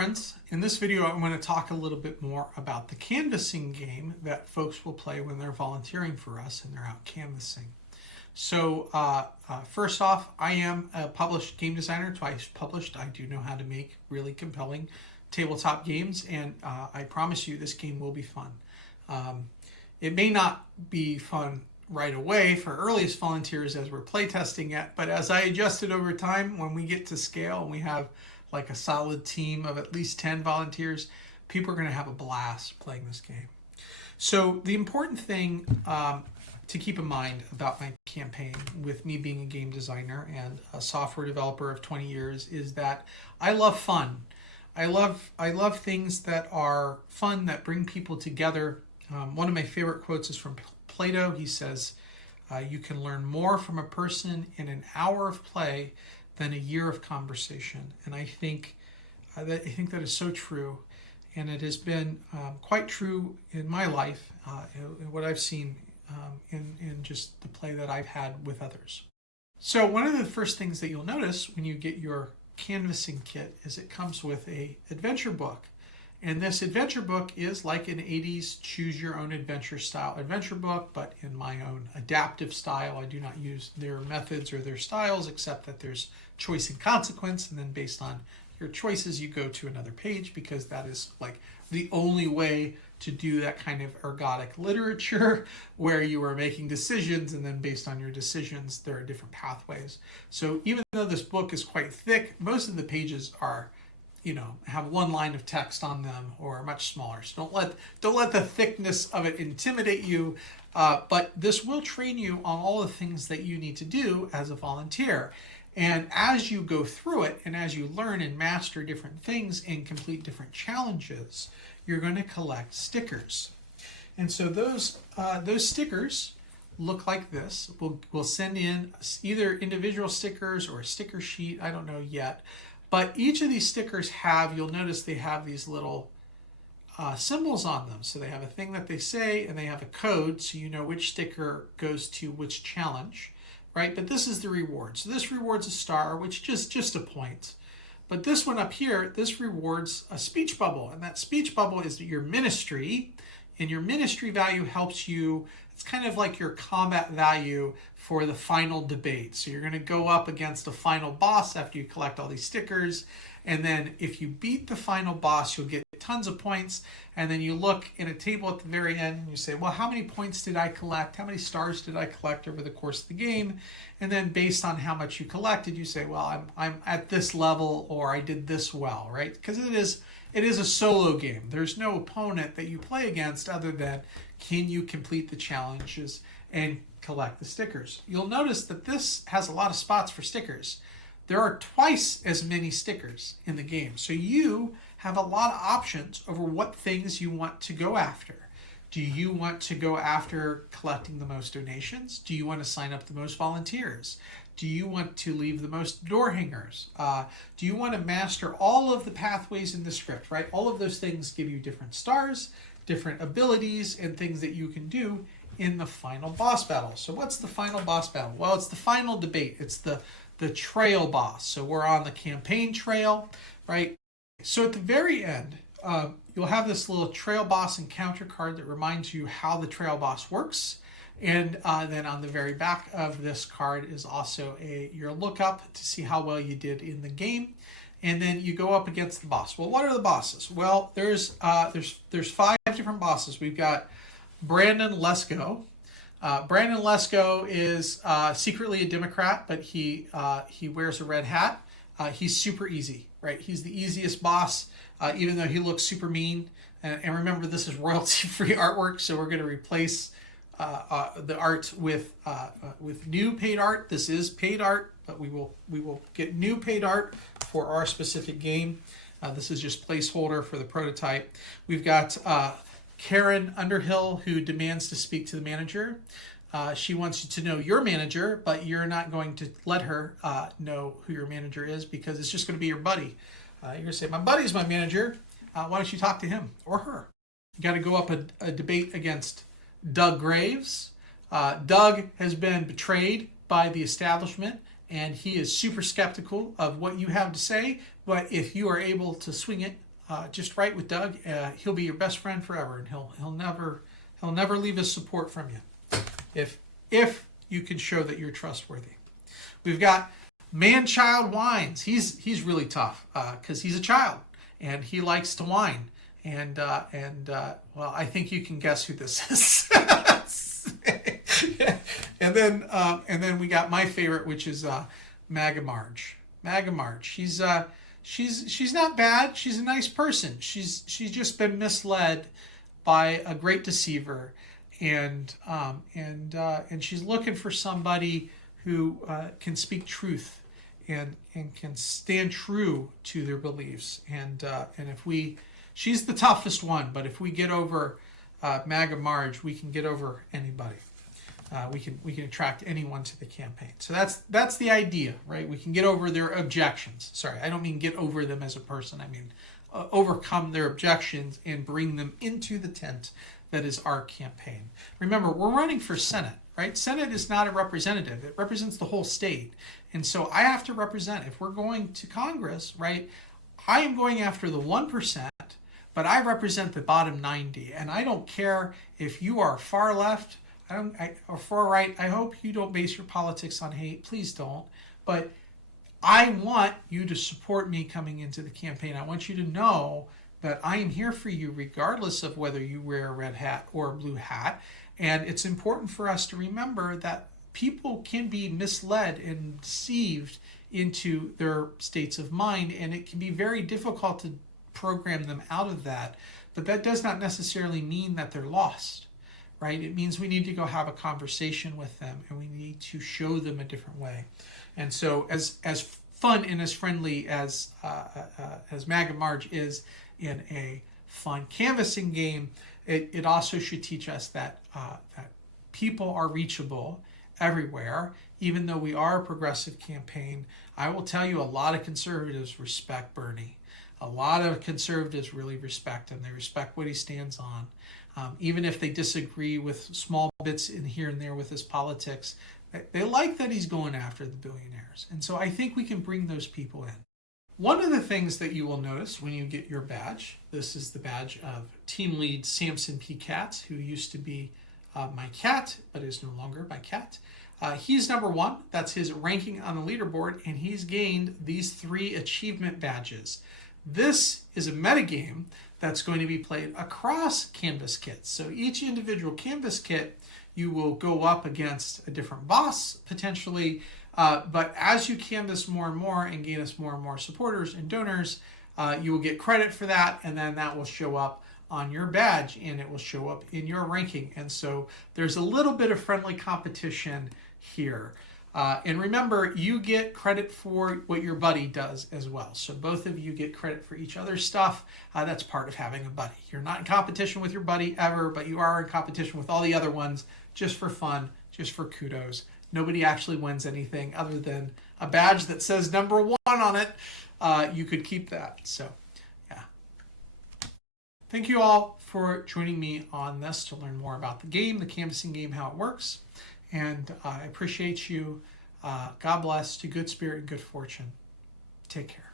friends. In this video, I'm going to talk a little bit more about the canvassing game that folks will play when they're volunteering for us and they're out canvassing. So first off, I am a published game designer, twice published. I do know how to make really compelling tabletop games, and I promise you this game will be fun. It may not be fun right away for earliest volunteers as we're playtesting it, but as I adjust it over time, when we get to scale and we have like a solid team of at least 10 volunteers, people are going to have a blast playing this game. So the important thing to keep in mind about my campaign, with me being a game designer and a software developer of 20 years, is that I love fun. I love things that are fun, that bring people together. One of my favorite quotes is from Plato. He says, you can learn more from a person in an hour of play than a year of conversation. And I think that is so true, and it has been quite true in my life, in what I've seen in just the play that I've had with others. So one of the first things that you'll notice when you get your canvassing kit is it comes with a adventure book. And this adventure book is like an 80s choose your own adventure style adventure book, but in my own adaptive style. I do not use their methods or their styles, except that there's choice and consequence, and then based on your choices you go to another page, because that is like the only way to do that kind of ergodic literature where you are making decisions, and then based on your decisions there are different pathways. So even though this book is quite thick, most of the pages are, have one line of text on them or much smaller. So don't let the thickness of it intimidate you, but this will train you on all the things that you need to do as a volunteer. And as you go through it, and as you learn and master different things and complete different challenges, you're going to collect stickers. And so those stickers look like this. We'll send in either individual stickers or a sticker sheet. I don't know yet. But each of these stickers you'll notice they have these little symbols on them. So they have a thing that they say, and they have a code, so you know which sticker goes to which challenge, right? But this is the reward. So this rewards a star, which is just a point. But this one up here, this rewards a speech bubble. And that speech bubble is your ministry. And your ministry value helps you. It's kind of like your combat value for the final debate. So you're going to go up against the final boss after you collect all these stickers. And then if you beat the final boss, you'll get tons of points. And then you look in a table at the very end and you say, well, how many points did I collect? How many stars did I collect over the course of the game? And then based on how much you collected, you say, well, I'm at this level, or I did this well, right? Because it is a solo game. There's no opponent that you play against other than can you complete the challenges and collect the stickers. You'll notice that this has a lot of spots for stickers. There are twice as many stickers in the game. So you have a lot of options over what things you want to go after. Do you want to go after collecting the most donations? Do you want to sign up the most volunteers? Do you want to leave the most door hangers? Do you want to master all of the pathways in the script, right? All of those things give you different stars, different abilities, and things that you can do in the final boss battle. So what's the final boss battle? Well, it's the final debate. It's the trail boss. So we're on the campaign trail, right? So at the very end, you'll have this little trail boss encounter card that reminds you how the trail boss works. And then on the very back of this card is also your lookup to see how well you did in the game. And then you go up against the boss. Well, what are the bosses? Well, there's 5 different bosses. We've got Brandon Lesko. Brandon Lesko is secretly a Democrat, but he wears a red hat. He's super easy, right? He's the easiest boss, even though he looks super mean. And remember, this is royalty-free artwork, so we're going to replace the art with new paid art. This is paid art, but we will get new paid art for our specific game. This is just placeholder for the prototype. We've got Karen Underhill, who demands to speak to the manager. She wants you to know your manager, but you're not going to let her know who your manager is, because it's just going to be your buddy. You're going to say, my buddy's my manager. Why don't you talk to him or her? You got to go up a debate against Doug Graves. Doug has been betrayed by the establishment, and he is super skeptical of what you have to say. But if you are able to swing it just write with Doug. He'll be your best friend forever, and he'll never leave his support from you if you can show that you're trustworthy. We've got Man-Child Wines. He's really tough because he's a child and he likes to whine. And well, I think you can guess who this is. and then we got my favorite, which is Maga Marge. Maga Marge. She's not bad. She's a nice person. She's just been misled by a great deceiver, and she's looking for somebody who can speak truth and can stand true to their beliefs. And she's the toughest one, but if we get over Maga Marge, we can get over anybody. We can attract anyone to the campaign. So that's the idea, right? We can get over their objections. Sorry, I don't mean get over them as a person. I mean overcome their objections and bring them into the tent that is our campaign. Remember, we're running for Senate, right? Senate is not a representative. It represents the whole state. And so I have to represent. If we're going to Congress, right, I am going after the 1%, but I represent the bottom 90. And I don't care if you are far left or far right. I hope you don't base your politics on hate. Please don't. But I want you to support me coming into the campaign. I want you to know that I am here for you regardless of whether you wear a red hat or a blue hat. And it's important for us to remember that people can be misled and deceived into their states of mind, and it can be very difficult to program them out of that. But that does not necessarily mean that they're lost, right? It means we need to go have a conversation with them, and we need to show them a different way. And so as fun and as friendly as Maga Marge is in a fun canvassing game, it also should teach us that people are reachable everywhere. Even though we are a progressive campaign, I will tell you a lot of conservatives respect Bernie. A lot of conservatives really respect him. They respect what he stands on. Even if they disagree with small bits in here and there with his politics, they like that he's going after the billionaires. And so I think we can bring those people in. One of the things that you will notice when you get your badge, this is the badge of team lead Samson P. Katz, who used to be my cat, but is no longer my cat. He's number 1. That's his ranking on the leaderboard, and he's gained these 3 achievement badges. This is a metagame that's going to be played across Canvas kits. So each individual Canvas kit, you will go up against a different boss, potentially. But as you canvas more and more and gain us more and more supporters and donors, you will get credit for that, and then that will show up on your badge, and it will show up in your ranking. And so there's a little bit of friendly competition here. And remember, you get credit for what your buddy does as well. So both of you get credit for each other's stuff. That's part of having a buddy. You're not in competition with your buddy ever, but you are in competition with all the other ones just for fun, just for kudos. Nobody actually wins anything other than a badge that says number 1 on it. You could keep that. So, yeah. Thank you all for joining me on this to learn more about the game, the canvassing game, how it works. And I appreciate you. God bless, to good spirit and good fortune. Take care.